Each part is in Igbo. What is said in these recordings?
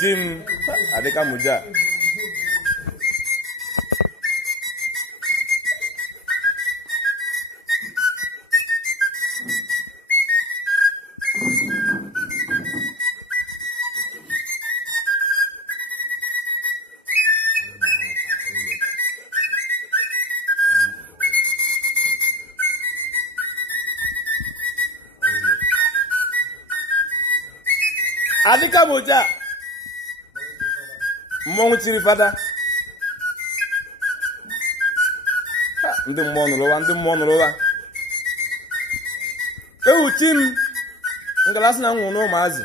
tim adịka muja adịka muja mmọnwụ tiri fada ndị mmụọ nụrụwa ewuchi m ngalasị na nwụ n'ụmụazị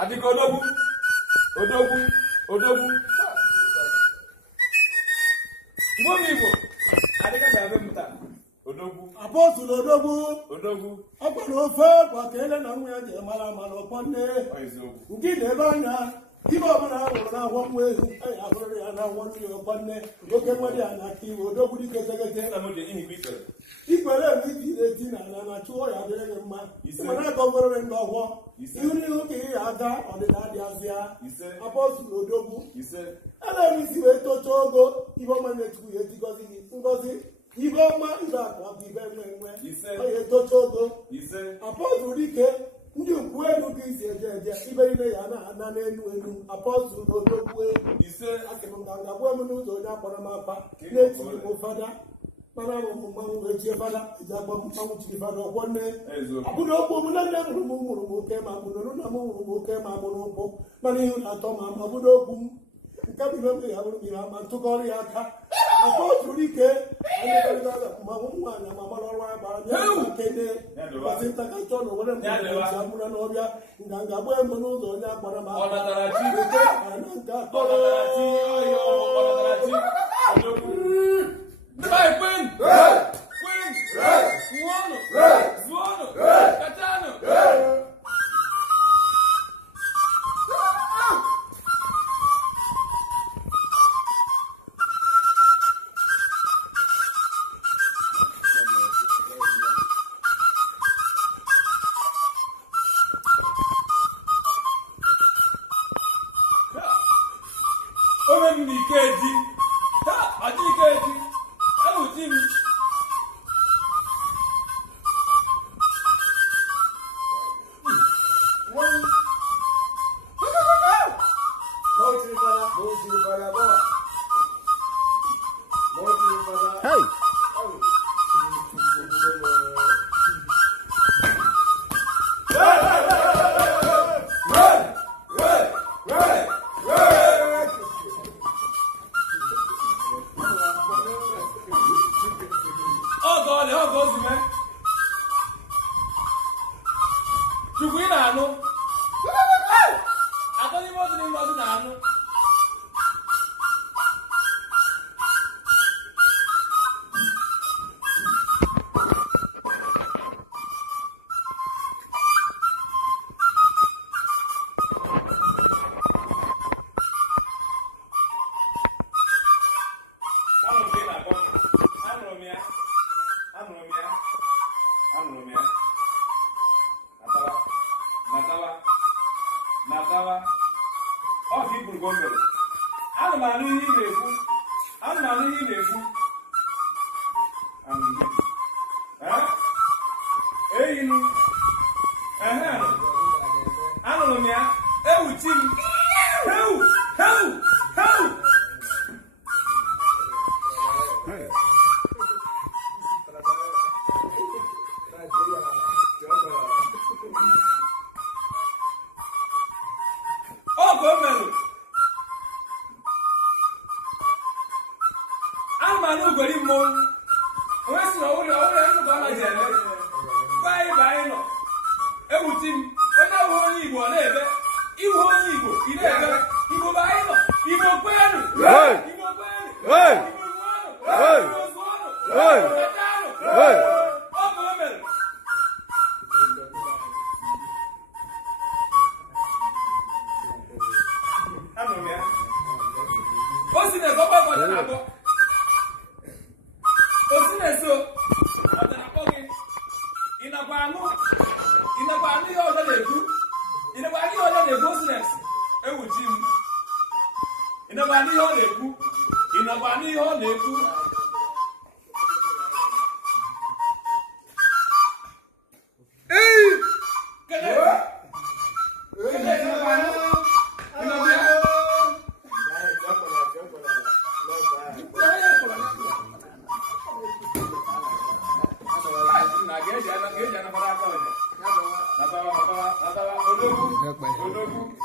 adịka odogwu Igbo adịka ga-abịa mụta odogwu apọstụl odogwu ọgbara ofe maka ele na nwa ya ji mara amara ọkpọ nne nke na-ebe anya ibe ọbụla a hụrụ na agwọ nwa ehu anyị ahụrụ ya na agwọ nne ọkpọ nne oke nwere ya na aka iwe odogwu dike tegete ikwere ebe iji eti na ala na chụọ ya dịrị gị mma mana agọgoro ndị ọgwọ ihu n'ihu ka ị aga ọdịda dị azịa apọstụl odogwu ana m isi wee tocha ogo ibe ọma na-etukwu ya etigozi gị ngozi ibe ọma ibe akụ bụ ibe nwe onye etocha ogo apọstụl dike ndị ukwu elu ka isi eje ibe ile ya na-ana n'elu apọstụl odogwu asị m nganga gbuo m n'ụzọ onye akpọrọ m apa na-etiri m fada mana m mmanwụ wee chie fada eji agba mmanwụ chiri fada ọkwọ nne abụrụ okwu m na nne mụrụ m oke ma mụrụ na m mụrụ m oke ma mụrụ ụkwụ mana ihu na-atọ ma bụrụ okwu m nke bụ ibe m ya bụrụ mmiri ma ntụkọrọ ya aka apọstụl ike mmanwụ nwaanyị ma mara ọrụ ya gbara anya kene gbasị ntakachọ na owere mụrụ amụra n'ọbịa nganga gba emu n'ụzọ onye akpara ma nke akpọrọ na-abụ osi na-eso ọdịna akpọ gị ịnakwa anụ ihe ọzọ na-ekwu osi na-esi ewuchi m ịnakwa anụ ihe ọ na-ekwu Odogwu